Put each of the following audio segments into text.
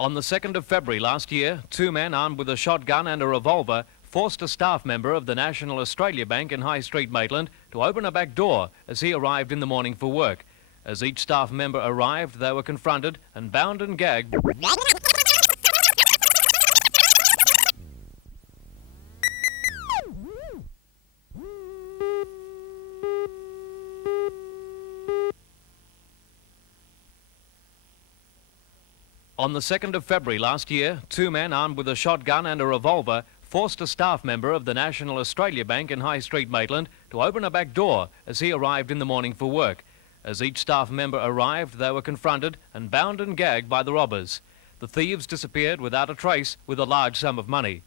On the 2nd of February last year, two men armed with a shotgun and a revolver forced a staff member of the National Australia Bank in High Street, Maitland, to open a back door as he arrived in the morning for work. As each staff member arrived, they were confronted and bound and gagged. On the 2nd of February last year, two men armed with a shotgun and a revolver forced a staff member of the National Australia Bank in High Street, Maitland, to open a back door as he arrived in the morning for work. As each staff member arrived, they were confronted and bound and gagged by the robbers. The thieves disappeared without a trace with a large sum of money.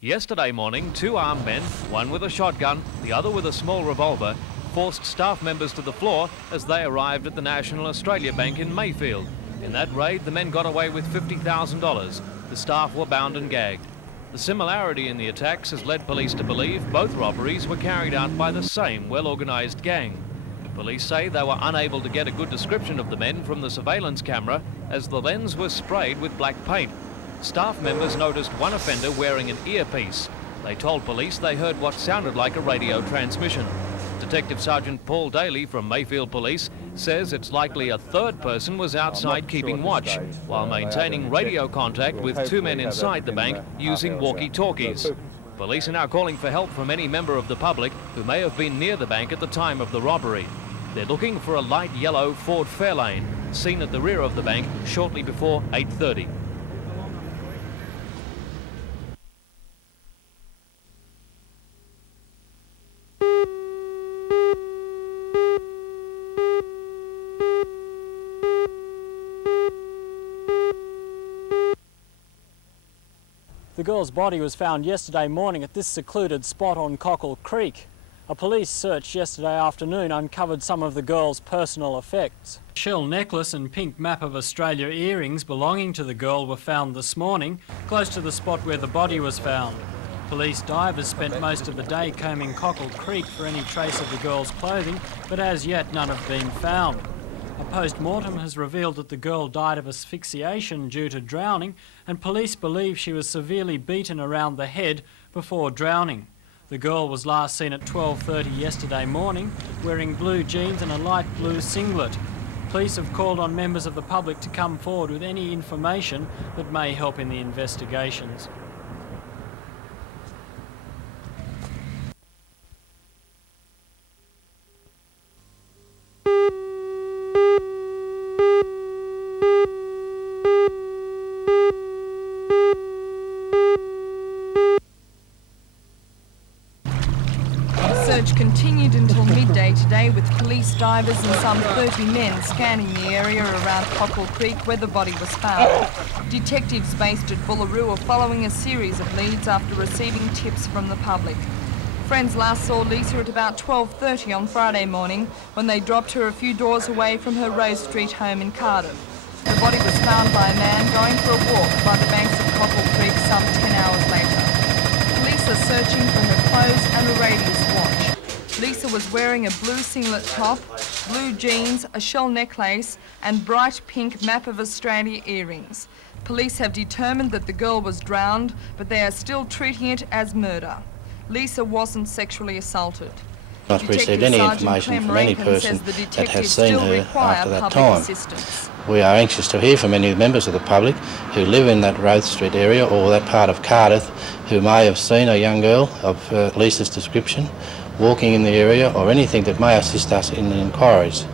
Yesterday morning, two armed men, one with a shotgun, the other with a small revolver, forced staff members to the floor as they arrived at the National Australia Bank in Mayfield. In that raid, the men got away with $50,000. The staff were bound and gagged. The similarity in the attacks has led police to believe both robberies were carried out by the same well-organised gang. Police say they were unable to get a good description of the men from the surveillance camera as the lens was sprayed with black paint. Staff members noticed one offender wearing an earpiece. They told police they heard what sounded like a radio transmission. Detective Sergeant Paul Daly from Mayfield Police says it's likely a third person was outside keeping watch while maintaining radio contact with two men inside the bank using walkie-talkies. Police are now calling for help from any member of the public who may have been near the bank at the time of the robbery. They're looking for a light yellow Ford Fairlane seen at the rear of the bank shortly before 8:30. The girl's body was found yesterday morning at this secluded spot on Cockle Creek. A police search yesterday afternoon uncovered some of the girl's personal effects. A shell necklace and pink map of Australia earrings belonging to the girl were found this morning, close to the spot where the body was found. Police divers spent most of the day combing Cockle Creek for any trace of the girl's clothing, but as yet none have been found. A post-mortem has revealed that the girl died of asphyxiation due to drowning, and police believe she was severely beaten around the head before drowning. The girl was last seen at 12:30 yesterday morning, wearing blue jeans and a light blue singlet. Police have called on members of the public to come forward with any information that may help in the investigations. Search continued until midday today with police divers and some 30 men scanning the area around Cockle Creek where the body was found. Detectives based at Bullaroo are following a series of leads after receiving tips from the public. Friends last saw Lisa at about 12:30 on Friday morning when they dropped her a few doors away from her Rose Street home in Cardiff. The body was found by a man going for a walk by the banks of Cockle Creek some 10 hours later. Police are searching for her clothes and a radius watch. Lisa was wearing a blue singlet top, blue jeans, a shell necklace and bright pink map of Australia earrings. Police have determined that the girl was drowned, but they are still treating it as murder. Lisa wasn't sexually assaulted. Not received any information from any person that has seen her after that time. We are anxious to hear from any members of the public who live in that Rose Street area or that part of Cardiff who may have seen a young girl of Lisa's description walking in the area or anything that may assist us in the inquiries.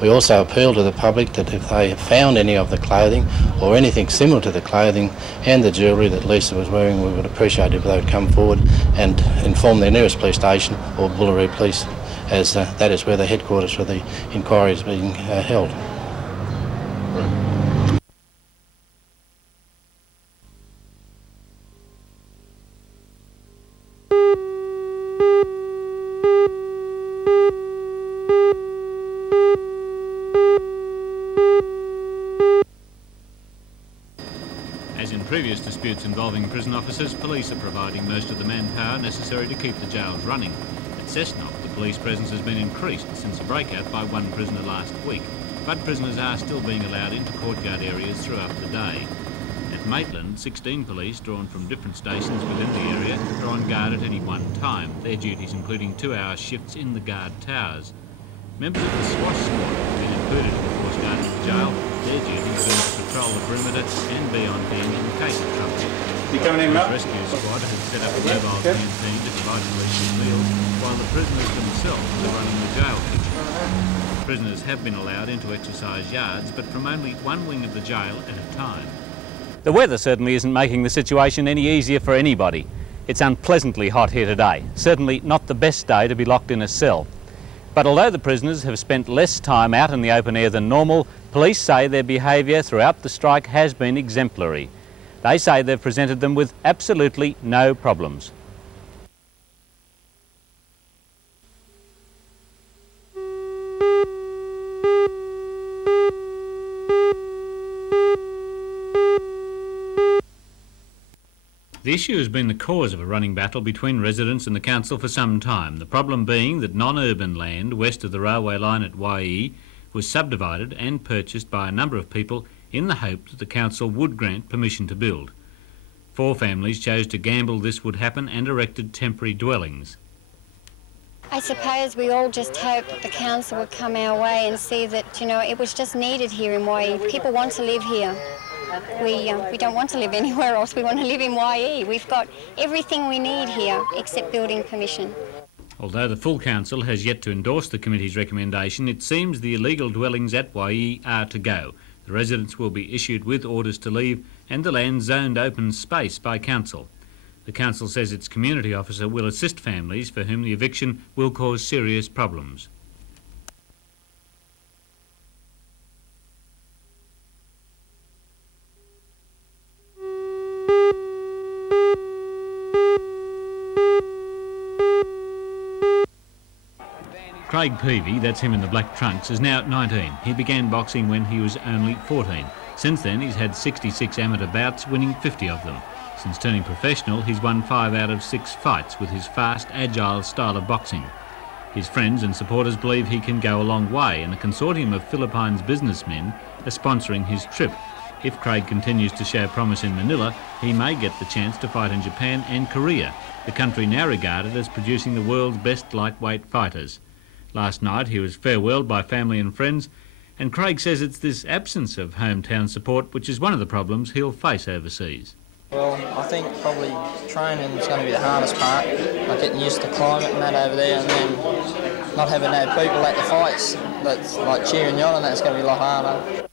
We also appeal to the public that if they have found any of the clothing or anything similar to the clothing and the jewellery that Lisa was wearing, we would appreciate if they would come forward and inform their nearest police station or Bullaroo Police, as that is where the headquarters for the inquiry is being held. As in previous disputes involving prison officers, police are providing most of the manpower necessary to keep the jails running. At Cessnock, the police presence has been increased since a breakout by one prisoner last week, but prisoners are still being allowed into courtyard areas throughout the day. At At Maitland, 16 police drawn from different stations within the area are on guard at any one time, their duties including 2-hour shifts in the guard towers. Members of the SWAT squad have been included in the force guard of the jail, their duties being to patrol the perimeter and be on beam in case of trouble. The rescue squad has set up a mobile team to provide police with meals, while the prisoners themselves are running the jail kitchen. Prisoners have been allowed into exercise yards, but from only one wing of the jail at a time. The weather certainly isn't making the situation any easier for anybody. It's unpleasantly hot here today, certainly not the best day to be locked in a cell. But although the prisoners have spent less time out in the open air than normal, police say their behaviour throughout the strike has been exemplary. They say they've presented them with absolutely no problems. The issue has been the cause of a running battle between residents and the council for some time, the problem being that non-urban land west of the railway line at YE was subdivided and purchased by a number of people in the hope that the council would grant permission to build. 4 families chose to gamble this would happen and erected temporary dwellings. I suppose we all just hope that the council would come our way and see that, you know, it was just needed here in YE. People want to live here. We don't want to live anywhere else. We want to live in YE. We've got everything we need here except building permission. Although the full council has yet to endorse the committee's recommendation, it seems the illegal dwellings at YE are to go. The residents will be issued with orders to leave and the land zoned open space by council. The council says its community officer will assist families for whom the eviction will cause serious problems. Craig Peavy, that's him in the black trunks, is now 19. He began boxing when he was only 14. Since then, he's had 66 amateur bouts, winning 50 of them. Since turning professional, he's won 5 out of 6 fights with his fast, agile style of boxing. His friends and supporters believe he can go a long way, and a consortium of Philippines businessmen are sponsoring his trip. If Craig continues to show promise in Manila, he may get the chance to fight in Japan and Korea, the country now regarded as producing the world's best lightweight fighters. Last night he was farewelled by family and friends, and Craig says it's this absence of hometown support which is one of the problems he'll face overseas. Well, I think probably training is going to be the hardest part, like getting used to climate and that over there, and then not having no people at the fights that's like cheering you on, and that's going to be a lot harder.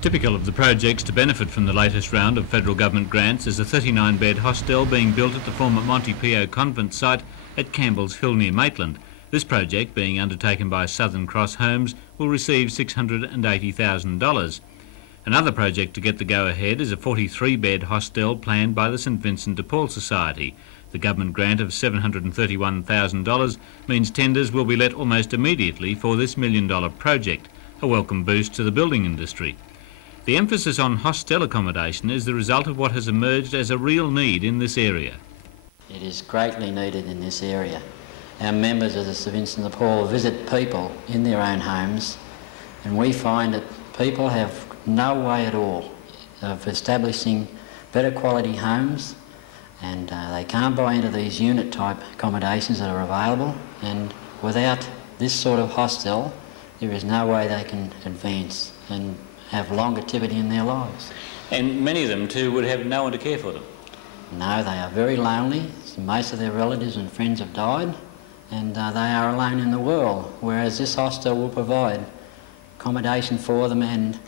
Typical of the projects to benefit from the latest round of federal government grants is a 39-bed hostel being built at the former Monte Pio convent site at Campbell's Hill near Maitland. This project, being undertaken by Southern Cross Homes, will receive $680,000. Another project to get the go-ahead is a 43-bed hostel planned by the St Vincent de Paul Society. The government grant of $731,000 means tenders will be let almost immediately for this $1 million project, a welcome boost to the building industry. The emphasis on hostel accommodation is the result of what has emerged as a real need in this area. It is greatly needed in this area. Our members of the St Vincent de Paul visit people in their own homes, and we find that people have no way at all of establishing better quality homes, and they can't buy into these unit type accommodations that are available, and without this sort of hostel there is no way they can advance and have longevity in their lives. And many of them too would have no one to care for them. No, they are very lonely. Most of their relatives and friends have died, and they are alone in the world, whereas this hostel will provide accommodation for them and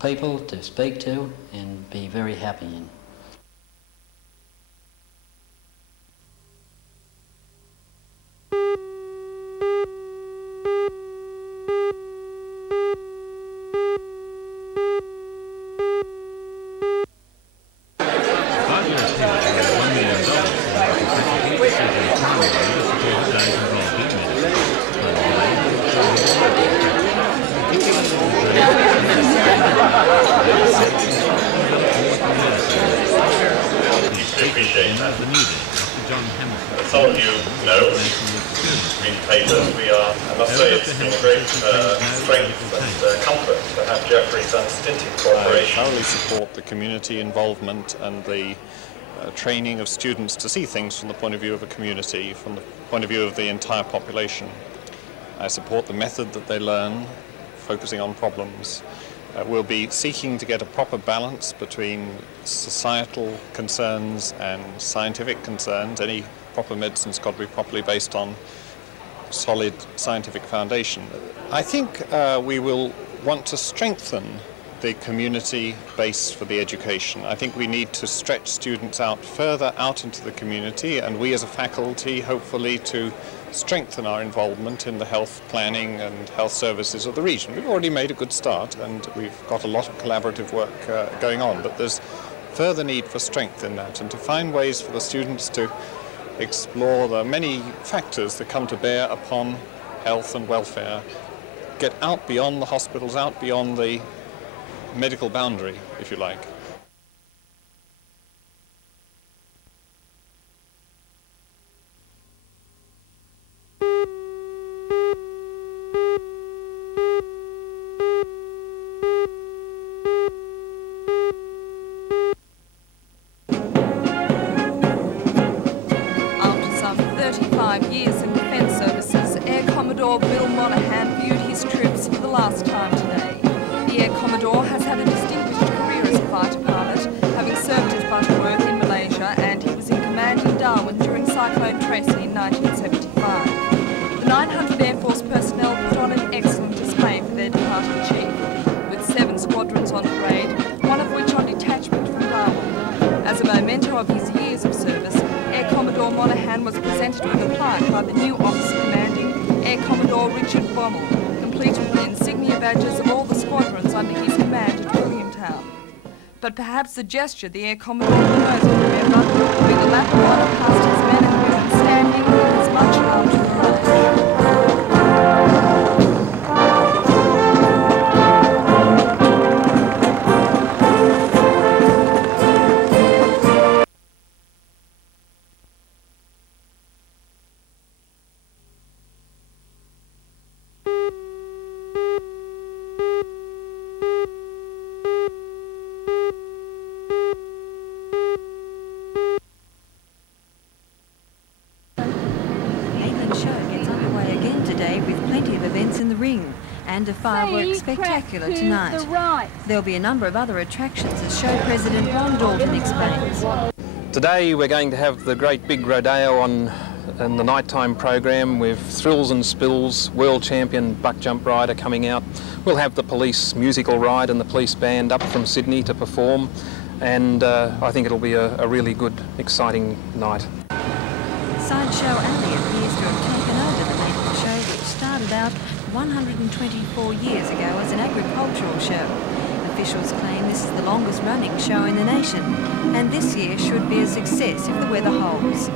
people to speak to and be very happy in. appreciate that. The new Mr. John Hamilton. As some of you know, in papers, I must say, it's been a great strength and comfort to have Jeffrey's unstinted cooperation. I thoroughly support the community involvement and the training of students to see things from the point of view of a community, from the point of view of the entire population. I support the method that they learn, focusing on problems. We'll be seeking to get a proper balance between societal concerns and scientific concerns. Any proper medicine's got to be properly based on solid scientific foundation. I think we will want to strengthen the community base for the education. I think we need to stretch students out further out into the community, and we as a faculty hopefully to strengthen our involvement in the health planning and health services of the region. We've already made a good start and we've got a lot of collaborative work going on, but there's further need for strength in that and to find ways for the students to explore the many factors that come to bear upon health and welfare, get out beyond the hospitals, out beyond the medical boundary, if you like. After some 35 years in defence services, Air Commodore Bill Monaghan viewed his troops for the last time today. The Air Commodore has had a distinguished career as a fighter pilot, having served at Butterworth in Malaysia, and he was in command in Darwin during Cyclone Tracy in 1975. The 900 Air Force personnel put on an excellent display for their departing chief, with 7 squadrons on parade, one of which on detachment from Darwin. As a memento of his years of service, Air Commodore Monaghan was presented with a plaque by the new officer commanding, Air Commodore Richard Bommel, complete with the insignia badges of all the squadrons under his command at Williamtown. But perhaps the gesture the Air Commodore most will remember will be the lap of honour past his men and women standing in his much-loved flag. And a fireworks spectacular tonight. There'll be a number of other attractions, as show President Ron Dalton explains. Today we're going to have the great big rodeo in the nighttime program with thrills and spills, world champion buck jump rider coming out. We'll have the police musical ride and the police band up from Sydney to perform, and I think it'll be a really good, exciting night. Sideshow Alley appears to have taken over the maple show, which started out 124 years ago as an agricultural show. Officials claim this is the longest running show in the nation, and this year should be a success if the weather holds.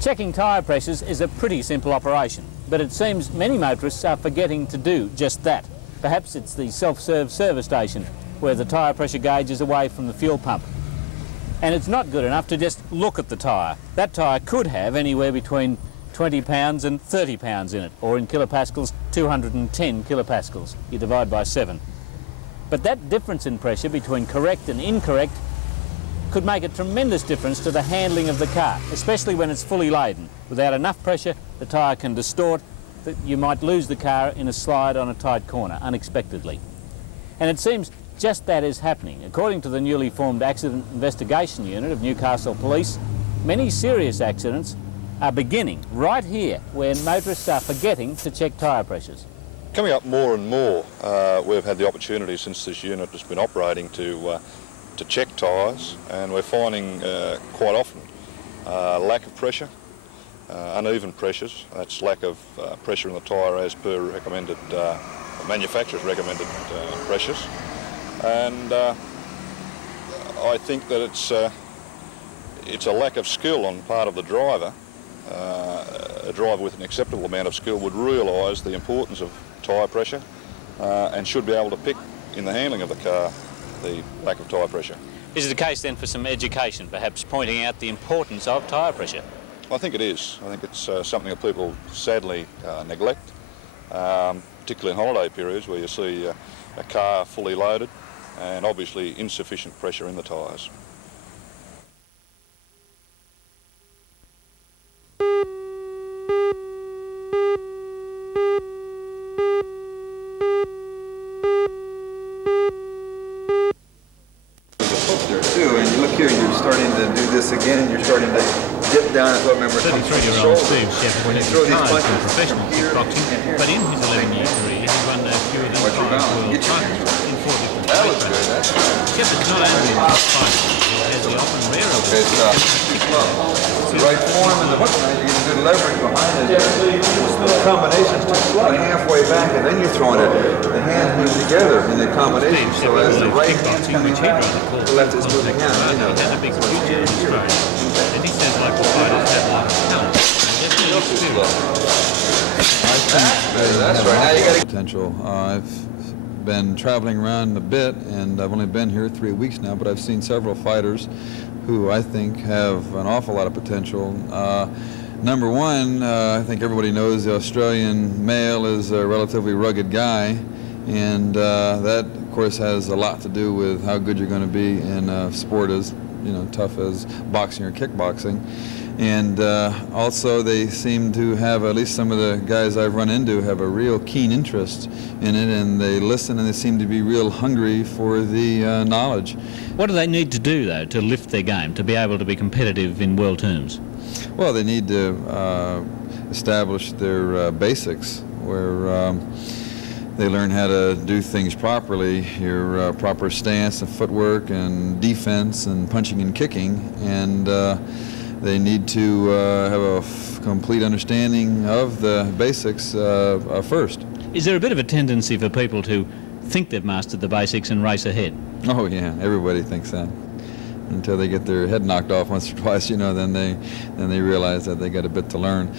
Checking tyre pressures is a pretty simple operation, but it seems many motorists are forgetting to do just that. Perhaps it's the self-serve service station where the tyre pressure gauge is away from the fuel pump. And it's not good enough to just look at the tyre. That tyre could have anywhere between 20 pounds and 30 pounds in it, or in kilopascals, 210 kilopascals. You divide by 7. But that difference in pressure between correct and incorrect could make a tremendous difference to the handling of the car, especially when it's fully laden. Without enough pressure, the tyre can distort. You might lose the car in a slide on a tight corner unexpectedly. And it seems just that is happening. According to the newly formed Accident Investigation Unit of Newcastle Police, many serious accidents are beginning right here where motorists are forgetting to check tyre pressures. Coming up more and more, we've had the opportunity since this unit has been operating to check tyres, and we're finding quite often lack of pressure, uneven pressures. That's lack of pressure in the tyre as per recommended, manufacturer's recommended pressures. And I think that it's a lack of skill on part of the driver. A driver with an acceptable amount of skill would realise the importance of tyre pressure and should be able to pick in the handling of the car the lack of tyre pressure. Is it a case then for some education, perhaps pointing out the importance of tyre pressure? I think it is. I think it's something that people sadly neglect, particularly in holiday periods where you see a car fully loaded and obviously insufficient pressure in the tyres. Again, and you're starting to dip down as well. Remember, 33-year-old Steve Shepherd has retired from professional kickboxing, but in his 11-year career he's won no fewer than 5 world titles in 4 different weight classes. Shepherd's not only a top fighter, he has the often rare it's the right form and the hook, man. You get good leverage behind it. The combination's too slow. Halfway back, and then you're throwing it. The hands move together in the combination. So as the right hand's coming back, the left is moving out. You know, has a big future in Australia, and he says local fighters have a lot of talent. That's right. Now you got potential. I've been traveling around a bit, and I've only been here 3 weeks now, but I've seen several fighters who I think have an awful lot of potential. Number one, I think everybody knows the Australian male is a relatively rugged guy, and that, of course, has a lot to do with how good you're going to be in a sport as tough as boxing or kickboxing. And also they seem to have, at least some of the guys I've run into, have a real keen interest in it, and they listen and they seem to be real hungry for the knowledge. What do they need to do, though, to lift their game, to be able to be competitive in world terms? Well, they need to establish their basics, where they learn how to do things properly, your proper stance and footwork and defense and punching and kicking, and they need to have a complete understanding of the basics first. Is there a bit of a tendency for people to think they've mastered the basics and race ahead? Oh yeah, everybody thinks that. Until they get their head knocked off once or twice, then they realize that they got a bit to learn.